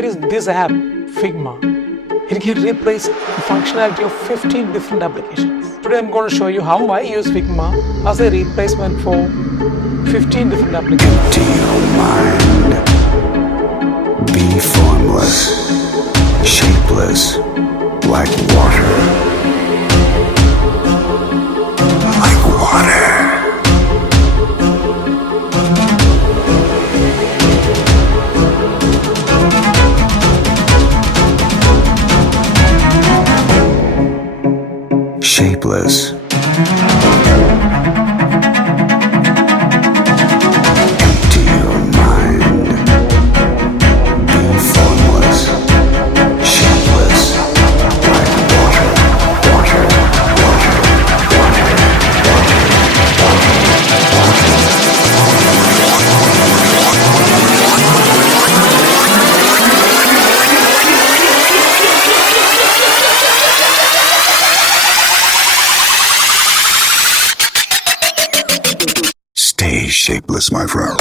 there is this app, Figma. It can replace the functionality of 15 different applications. Today I'm going to show you how I use Figma as a replacement for 15 different applications. To your mind, be formless, shapeless, like water. Like water. Shapeless. Empty your mind. Be formless. Shapeless. Like water. Water. Water. Water. Stay shapeless, my friend.